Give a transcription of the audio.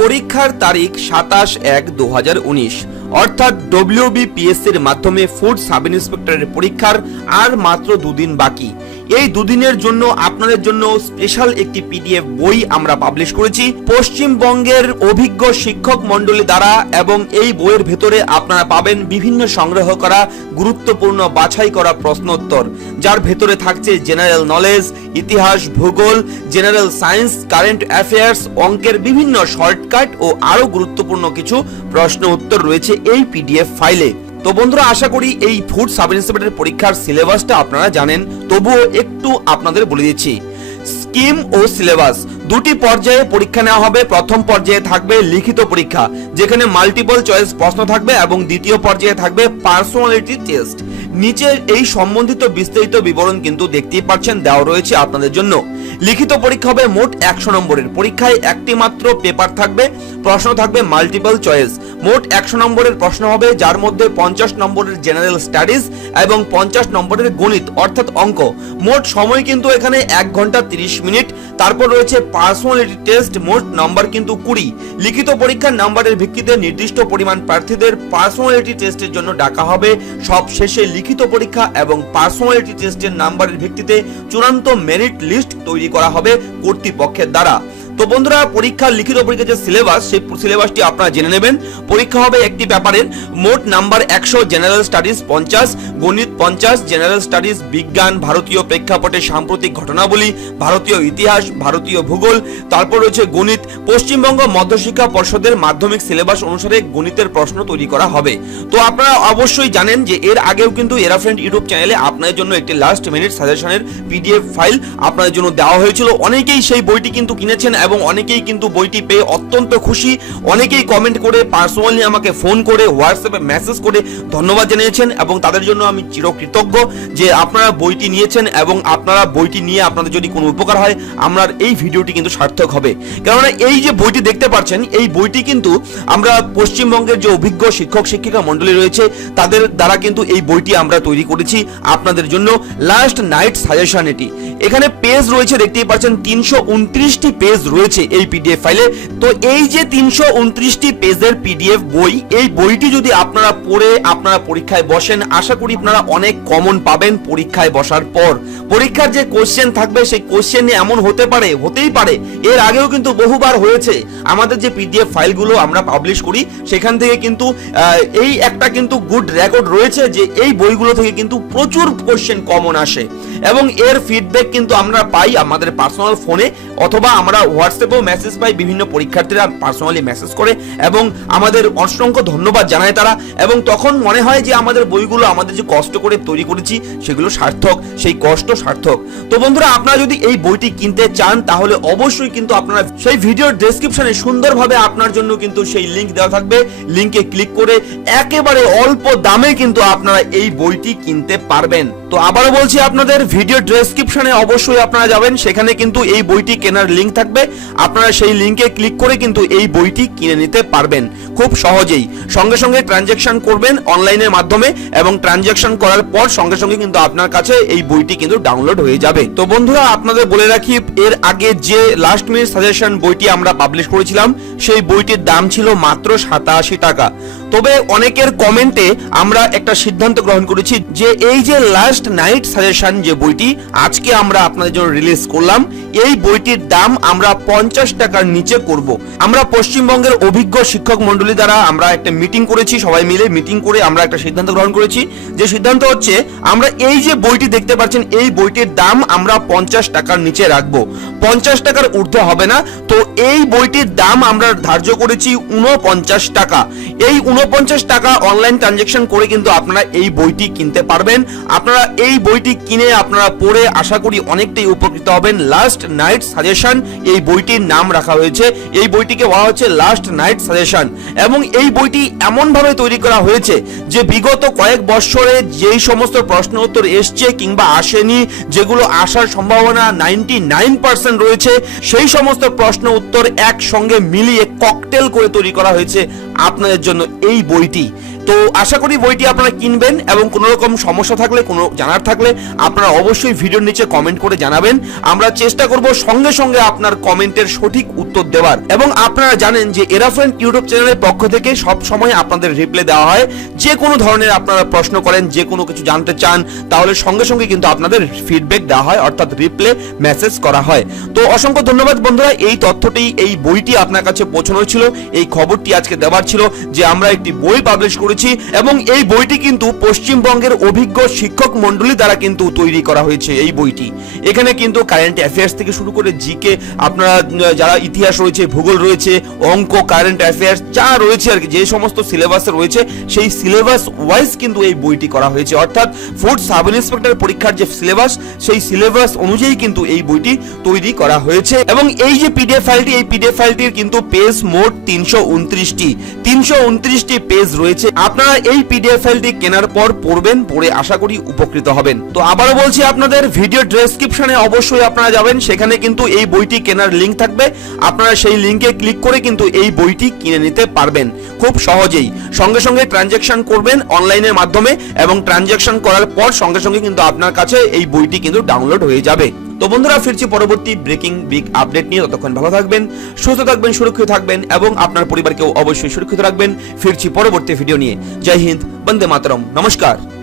পরীক্ষার তারিখ সাতাশ এক দু অর্থাৎ ডব্লিউবিপিএসসির মাধ্যমে ফুড সাব ইন্সপেক্টরের পরীক্ষার আর মাত্র দুদিন বাকি। এই দুদিনের জন্য আপনাদের জন্য স্পেশাল একটি পিডিএফ বই আমরা পাবলিশ করেছি। পশ্চিমবঙ্গের অভিজ্ঞ শিক্ষক মণ্ডলী দ্বারা এবং এই বইয়ের ভেতরে আপনারা পাবেন বিভিন্ন সংগ্রহ করা, গুরুত্বপূর্ণ বাছাই করা প্রশ্নোত্তর, যার ভেতরে থাকছে জেনারেল নলেজ ইতিহাস, ভূগোল জেনারেল সায়েন্স কারেন্ট অ্যাফেয়ার্স অঙ্কের বিভিন্ন শর্টকাট ও আরও গুরুত্বপূর্ণ কিছু প্রশ্ন উত্তর রয়েছে এই পিডিএফ ফাইলে তো বন্ধুরা, আশা করি এই ফুড সাব ইন্সপেক্টর পরীক্ষার সিলেবাসটা আপনারা জানেন। তবুও একটু আপনাদের বলে দিচ্ছি। স্কিম ও সিলেবাস দুটি পর্যায়ে পরীক্ষা নেওয়া হবে। প্রথম পর্যায়ে থাকবে লিখিত পরীক্ষা, যেখানে মাল্টিপল চয়েস প্রশ্ন থাকবে এবং দ্বিতীয় পর্যায়ে থাকবে পার্সোনালিটি টেস্ট নিচে এই সম্বন্ধিত বিস্তারিত বিবরণ কিন্তু দেখতেই পাচ্ছেন, দেওয়া রয়েছে আপনাদের জন্য। লিখিত পরীক্ষা হবে মোট একশো নম্বরের। পরীক্ষায় একটি মাত্র পেপার থাকবে, প্রশ্ন থাকবে মাল্টিপল চয়েস মোট একশো নম্বরের প্রশ্ন হবে, যার মধ্যে পঞ্চাশ নম্বরের জেনারেল স্টাডিজ এবং পঞ্চাশ নম্বরের গণিত, অর্থাৎ অঙ্ক। মোট সময় কিন্তু এখানে এক ঘণ্টা তিরিশ মিনিট। তারপর রয়েছে পার্সোনালিটি টেস্ট মোট নাম্বার কিন্তু কুড়ি। লিখিত পরীক্ষার নাম্বারের ভিত্তিতে নির্দিষ্ট পরিমাণ প্রার্থীদের পার্সোনালিটি টেস্টের জন্য ডাকা হবে। সব শেষে লিখিত পরীক্ষা এবং পার্সোনালিটি টেস্টের নাম্বারের ভিত্তিতে চূড়ান্ত মেরিট লিস্ট তৈরি করা হবে কর্তৃপক্ষের দ্বারা। তো বন্ধুরা, পরীক্ষার লিখিত পরীক্ষার যে সিলেবাস সেই সিলেবাসটি আপনারা জেনে নেবেন। পরীক্ষা হবে একটি পেপারের। মোট নাম্বার একশো জেনারেল স্টাডিজ পঞ্চাশ, গণিত পঞ্চাশ জেনারেল স্টাডিজ বিজ্ঞান, ভারতীয় প্রেক্ষাপটে সাম্প্রতিক ঘটনাবলী, ভারতীয় ইতিহাস, ভারতীয় ভূগোল, তারপর রয়েছে গণিত। পশ্চিমবঙ্গ মধ্যশিক্ষা পর্ষদের মাধ্যমিক সিলেবাস অনুসারে গণিতের প্রশ্ন তৈরি করা হবে। তো আপনারা অবশ্যই জানেন যে এর আগেও কিন্তু এরাফ্রেন্ড ইউটিউব চ্যানেলে আপনাদের জন্য একটি লাস্ট মিনিট সাজেশনের পিডিএফ ফাইল আপনাদের জন্য দেওয়া হয়েছিল। অনেকেই সেই বইটি কিন্তু কিনেছেন এবং অনেকেই কিন্তু বইটি পেয়ে অত্যন্ত খুশি। অনেকেই কমেন্ট করে পার্সোনালি আমাকে ফোন করে হোয়াটসঅ্যাপে মেসেজ করে ধন্যবাদ জানিয়েছেন এবং তাদের জন্য আমি চিরকৃতজ্ঞ যে আপনারা বইটি নিয়েছেন এবং আপনারা বইটি নিয়ে আপনাদের যদি কোনো উপকার হয়, আমার এই ভিডিওটি কিন্তু সার্থক হবে। কেননা এই যে বইটি দেখতে পাচ্ছেন, এই বইটি কিন্তু আমরা পশ্চিমবঙ্গের যে অভিজ্ঞ শিক্ষক, শিক্ষিকা মণ্ডলী রয়েছে, তাদের দ্বারা কিন্তু এই বইটি আমরা তৈরি করেছি আপনাদের জন্য। লাস্ট নাইট সাজেশন এটি। এখানে পেজ রয়েছে, দেখতেই পাচ্ছেন, তিনশো উনত্রিশটি পেজ রয়েছে। এই পিডিএফ ফাইলে তো এই যে তিনশো উনত্রিশটি পেজের পিডিএফ বই, এই বইটি যদি আপনারা পড়ে, আপনারা পরীক্ষায় বসেন, আশা করি আপনারা অনেক কমন পাবেন পরীক্ষায় বসার পর। পরীক্ষার যে কোশ্চেন থাকবে, সেই কোশ্চেন এমন হতে পারে, হতেই পারে। এর আগেও কিন্তু বহুবার হয়েছে। আমাদের যে পিডিএফ ফাইলগুলো আমরা পাবলিশ করি, সেখান থেকে কিন্তু এই একটা কিন্তু গুড রেকর্ড রয়েছে যে এই বইগুলো থেকে কিন্তু প্রচুর কোশ্চেন কমন আসে। এবং এর ফিডব্যাক কিন্তু আমরা পাই আমাদের পার্সোনাল ফোনে অথবা আমরা হোয়াটসঅ্যাপেও মেসেজ পাই, বিভিন্ন পরীক্ষার্থীরা পার্সোনালি মেসেজ করে এবং আমাদের অসংখ্য ধন্যবাদ জানায় তারা এবং তখন মনে হয় যে আমাদের বইগুলো আমাদের যে কষ্ট করে তৈরি করেছি, সেগুলো সার্থক, সেই কষ্ট সার্থক। তো বন্ধুরা, আপনারা যদি এই বইটি কিনতে চান, তাহলে অবশ্যই কিন্তু আপনারা সেই ভিডিওর ডেসক্রিপশনে সুন্দরভাবে আপনার জন্য কিন্তু সেই লিঙ্ক দেওয়া থাকবে। লিংকে ক্লিক করে একেবারে অল্প দামে কিন্তু আপনারা এই বইটি কিনতে পারবেন। তো আবারও বলছি, আপনাদের ভিডিও ডেসক্রিপশনে অবশ্যই আপনারা যাবেন। সেখানে কিন্তু এই বইটি কেনার লিঙ্ক থাকবে। আপনারা সেই লিঙ্কে ক্লিক করে কিন্তু এই বইটি কিনে নিতে পারবেন। খুব সহজেই। সঙ্গে সঙ্গে ট্রানজ্যাকশন করবেন অনলাইনের মাধ্যমে এবং ট্রানজ্যাকশন করার পর সঙ্গে সঙ্গে কিন্তু আপনার কাছে এই বইটি কিন্তু ডাউনলোড হয়ে যাবে। তো বন্ধুরা, আপনাদের বলে রাখি, এর আগে যে লাস্ট মিনিট সাজেশন বইটি আমরা পাবলিশ করেছিলাম, সেই বইটির দাম ছিল মাত্র সাতাশি টাকা। তবে অনেকের কমেন্টে আমরা একটা সিদ্ধান্ত গ্রহণ করেছি যে এই যে লাস্ট নাইট সাজেশন যে বইটি, আজকে আমরা আপনাদের জন্য রিলিজ করলাম, এই বইটির দাম আমরা পঞ্চাশ টাকার নিচে করব। আমরা পশ্চিমবঙ্গের অভিজ্ঞ শিক্ষক মন্ডলী দ্বারা আমরা একটা মিটিং করেছি, সবাই মিলে মিটিং করে আমরা একটা সিদ্ধান্ত গ্রহণ করেছি। যে সিদ্ধান্ত হচ্ছে, আমরা এই যে বইটি দেখতে পাচ্ছেন, এই বইটির দাম আমরা পঞ্চাশ টাকার নিচে রাখব। পঞ্চাশ টাকার ঊর্ধ্বে হবে না। তো এই বইটির দাম আমরা ধার্য করেছি উনপঞ্চাশ টাকা। এই উনপঞ্চাশ টাকা অনলাইন ট্রানজেকশন করে কিন্তু আপনারা এই বইটি কিনতে পারবেন। আপনারা এই বইটি কিনে আপনারা পড়ে আশা করি অনেকটাই উপকৃত হবেন। লাস্ট নাইট সাজেশন এই বইটির নাম রাখা হয়েছে। এই বইটিকে বলা হচ্ছে লাস্ট নাইট সাজেশন এবং এই বইটি এমনভাবে তৈরি করা হয়েছে যে বিগত কয়েক বছরে যেই সমস্ত প্রশ্ন উত্তর এসছে কিংবা আসেনি, যেগুলো আসার সম্ভাবনা নাইনটি নাইন পার্সেন্ট রয়েছে, সেই সমস্ত প্রশ্ন উত্তর একসঙ্গে মিলিয়ে ককটেল করে তৈরি করা হয়েছে আপনাদের জন্য। এই বইটি তো আশা করি বইটি আপনারা কিনবেন এবং কোনো রকম সমস্যা থাকলে, কোনো জানার থাকলে আপনারা অবশ্যই ভিডিওর নিচে কমেন্ট করে জানাবেন। আমরা চেষ্টা করব সঙ্গে সঙ্গে আপনার কমেন্টের সঠিক উত্তর দেওয়ার। এবং আপনারা জানেন যে এরাফ্রেন্ড ইউটিউব চ্যানেলের পক্ষ থেকে সব সময় আপনাদের রিপ্লাই দেওয়া হয়। যে কোনো ধরনের আপনারা প্রশ্ন করেন, যে কোনো কিছু জানতে চান, তাহলে সঙ্গে সঙ্গে কিন্তু আপনাদের ফিডব্যাক দেওয়া হয়, অর্থাৎ রিপ্লে মেসেজ করা হয়। তো অসংখ্য ধন্যবাদ বন্ধুরা, এই তথ্যটি, এই বইটি আপনার কাছে পৌঁছানো ছিল, এই খবরটি আজকে দেওয়ার ছিল যে আমরা একটি বই পাবলিশ করেছি। এবং এই বইটি কিন্তু পশ্চিমবঙ্গের অভিজ্ঞ শিক্ষক মণ্ডলী দ্বারা কিন্তু তৈরি করা হয়েছে এই বইটি। এখানে কিন্তু কারেন্ট অ্যাফেয়ার্স থেকে শুরু করে জিকে আপনারা যারা ইতিহাস রয়েছে, ভূগোল রয়েছে, অঙ্ক কারেন্ট অ্যাফেয়ার্স যা রয়েছে আর কি, যে সমস্ত সিলেবাসে রয়েছে, সেই সিলেবাস ওয়াইজ কিন্তু এই বইটি করা হয়েছে। অর্থাৎ ফুড সাব ইন্সপেক্টর পরীক্ষার যে সিলেবাস সেই সিলেবাস অনুযায়ী কিন্তু এই বইটি তৈরি করা হয়েছে এবং এই যে পিডিএফ ফাইলটি এই পিডিএফ ফাইলটির কিন্তু পেজ মোট তিনশো উনত্রিশটি। তিনশো উনত্রিশটি পেজ রয়েছে। আপনারা এই পিডিএফ ফাইলটি কেনার পর পড়বেন, পড়ে আশা করি উপকৃত হবেন। তো আবারও বলছি, আপনাদের ভিডিও ডেসক্রিপশনে অবশ্যই আপনারা যাবেন, সেখানে কিন্তু এই বইটি কেনার লিংক থাকবে। আপনারা সেই লিংকে ক্লিক করে কিন্তু এই বইটি কিনে নিতে পারবেন, খুব সহজেই। সঙ্গে সঙ্গে ট্রানজ্যাকশন করবেন অনলাইনের মাধ্যমে এবং ট্রানজ্যাকশন করার পর সঙ্গে সঙ্গে কিন্তু আপনার কাছে এই বইটি কিন্তু ডাউনলোড হয়ে যাবে। তো বন্ধুরা, ফিরছি পরবর্তী ব্রেকিং বিগ আপডেট নিয়ে। ততক্ষণ ভালো থাকবেন, সুস্থ থাকবেন, সুরক্ষিত থাকবেন এবং আপনার পরিবারকেও অবশ্যই সুরক্ষিত রাখবেন। ফিরছি পরবর্তী ভিডিও নিয়ে। জয় হিন্দ, বন্দে মাতরম। নমস্কার।